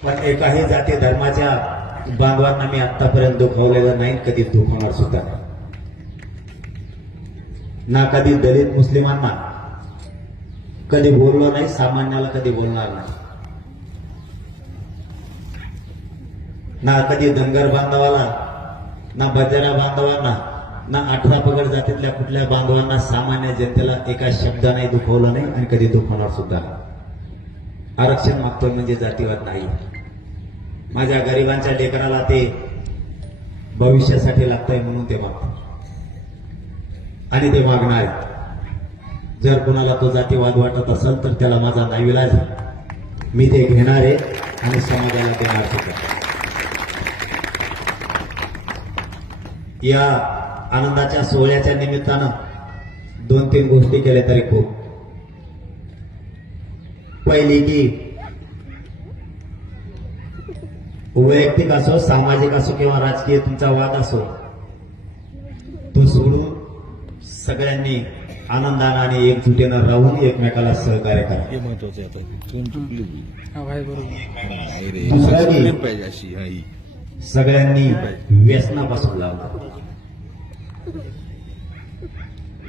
पण एकाही जाती धर्माच्या बांधवांना मी आतापर्यंत दुखावलेलं नाही, कधी दुखावणार सुद्धा नाही. ना कधी दलित मुस्लिमांना कधी बोललो नाही, सामान्याला कधी बोलणार नाही. ना कधी धनगर बांधवाला, ना बंजारा बांधवांना, ना 18 पगड जातीतल्या कुठल्या बांधवांना, सामान्य जनतेला एका शब्दाने दुखवलं नाही आणि कधी दुखवणार सुद्धा नाही. आरक्षण मागतोय म्हणजे जातीवाद नाही. माझ्या गरिबांच्या लेकराला ते भविष्यासाठी लागतंय म्हणून ते मागतो आणि ते मागणार. जर कोणाला तो जातीवाद वाटत असेल तर त्याला माझा नाईलाज, मी ते घेणार आहे आणि समाजाला देणार सुद्धा. या आनंदाच्या सोहळ्याच्या निमित्तानं 2-3 गोष्टी केल्या तरी खूप. पहिली की वैयक्तिक असो, सामाजिक असो किंवा राजकीय तुमचा वाद असो, तो सोडून सगळ्यांनी आनंदाने आणि एकजुटीनं राहून एकमेकाला सहकार्य करा. हे महत्वाचं आहे. सगळ्यांनी व्यसनापासून लावलं.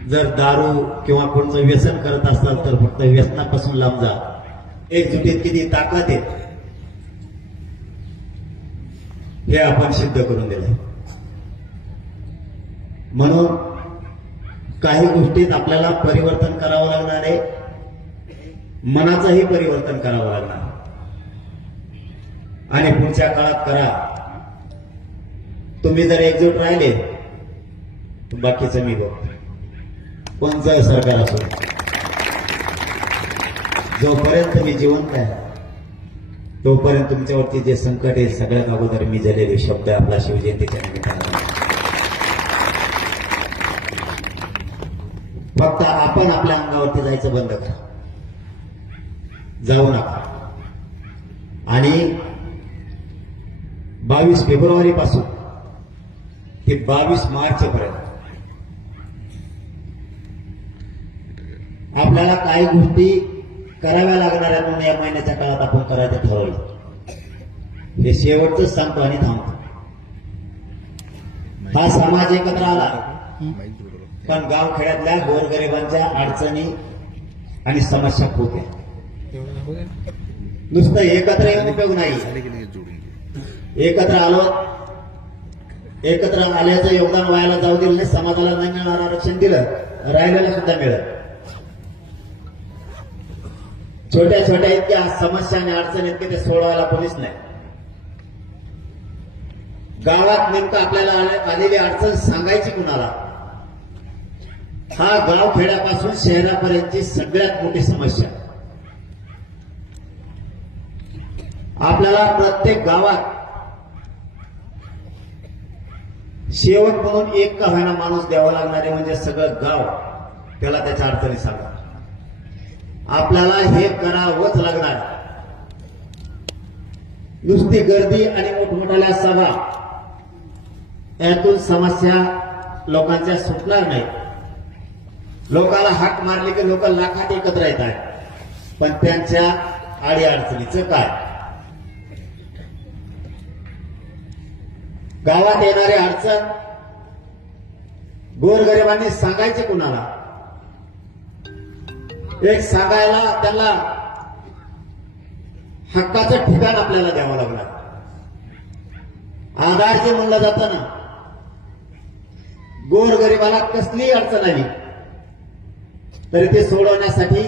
जर दारू किंवा कोणतं व्यसन करत असाल तर फक्त व्यसनापासून लांब जा. एकजुटीत किती ताकद आहे हे आपण सिद्ध करून दिलंय. म्हणून काही गोष्टीत आपल्याला परिवर्तन करावं लागणार आहे, मनाचंही परिवर्तन करावं लागणार आणि पुढच्या काळात करा. तुम्ही जर एकजूट राहिले तर बाकीचं मी बघतो. कोणचं सरकार असो, जोपर्यंत मी जिवंत आहे तोपर्यंत तुमच्यावरती जे संकट आहे सगळ्यात अगोदर मी झालेले शब्द आपला शिवजयंतीच्या निमित्तानं. फक्त आपण आपल्या अंगावरती जायचं बंद करा, जाऊ नका. आणि 22 फेब्रुवारी पासून ते 22 मार्च पर्यंत आपल्याला काही गोष्टी कराव्या लागणार आहेत म्हणून या महिन्याच्या काळात आपण करायचं ठरवलं. हे शेवटच सांगतो आणि थांबतो. हा समाज एकत्र आला, पण गावखेड्यातल्या गोरगरिबांच्या अडचणी आणि समस्या खूप आहे. नुसतं एकत्र येऊन उपयोग नाही. एकत्र आलो, एकत्र आल्याचं योगदान व्हायला जाऊ दिलं नाही. समाजाला नाही मिळणार आरक्षण दिलं, राहिलेलं सुद्धा मिळत. छोट्या छोट्या इतक्या समस्या आणि अडचणी इतके ते सोडवायला पोलीस नाही. गावात नेमकं आपल्याला आलेली अडचण सांगायची कुणाला? हा गाव खेड्यापासून शहरापर्यंतची सगळ्यात मोठी समस्या. आपल्याला प्रत्येक गावात शेवट म्हणून एक का होईना माणूस द्यावा लागणार आहे, म्हणजे सगळं गाव त्याला त्याच्या अडचणी सांगा. आपल्याला हे करावंच लागणार. नुसती गर्दी आणि मोठमोठ्या सभा यातून समस्या लोकांच्या सुटणार नाही. लोकांना हाक मारली की लोक लाखात एकत्र येत आहेत, पण त्यांच्या आडी अडचणीचं काय? गावात येणारी अडचण गोरगरिबांनी सांगायची कुणाला? एक सांगायला त्यांना हक्काचं ठिकाण आपल्याला द्यावं लागणार. आधार जे म्हणलं जातं ना, गोरगरिबाला कसलीही अडचण आली तरी ते सोडवण्यासाठी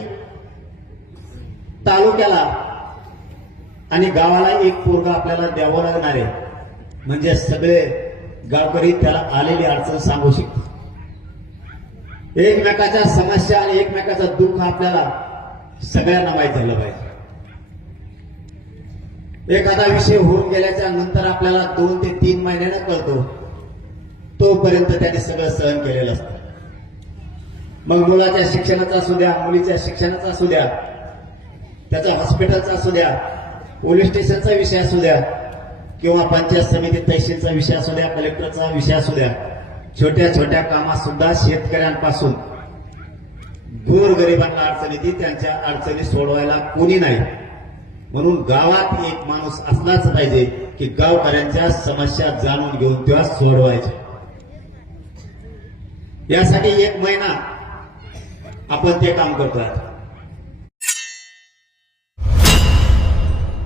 तालुक्याला आणि गावाला एक पोरगा आपल्याला द्यावं लागणार आहे, म्हणजे सगळे गावकरी त्याला आलेली अडचण सांगू शकतो. एकमेकाच्या समस्या आणि एकमेकाचं दुःख आपल्याला सगळ्यांना माहीत झालं पाहिजे. एखादा विषय होऊन गेल्याच्या नंतर आपल्याला 2 ते 3 महिन्यानं कळतो, तोपर्यंत त्याने सगळं सहन केलेलं असतं. मग मुलाच्या शिक्षणाचा असू द्या, मुलीच्या शिक्षणाचा असू द्या, त्याच्या हॉस्पिटलचा असू द्या, पोलीस स्टेशनचा विषय असू द्या, किंवा पंचायत समिती तहसीलचा विषय असू द्या, कलेक्टरचा विषय असू द्या, छोट्या छोट्या कामात सुद्धा शेतकऱ्यांपासून गोरगरिबांना अडचणी ती त्यांच्या अडचणी सोडवायला कोणी नाही. म्हणून गावात एक माणूस असलाच पाहिजे की गावकऱ्यांच्या समस्या जाणून घेऊन त्या सोडवायच्या. यासाठी 1 महिना आपण ते काम करतोय.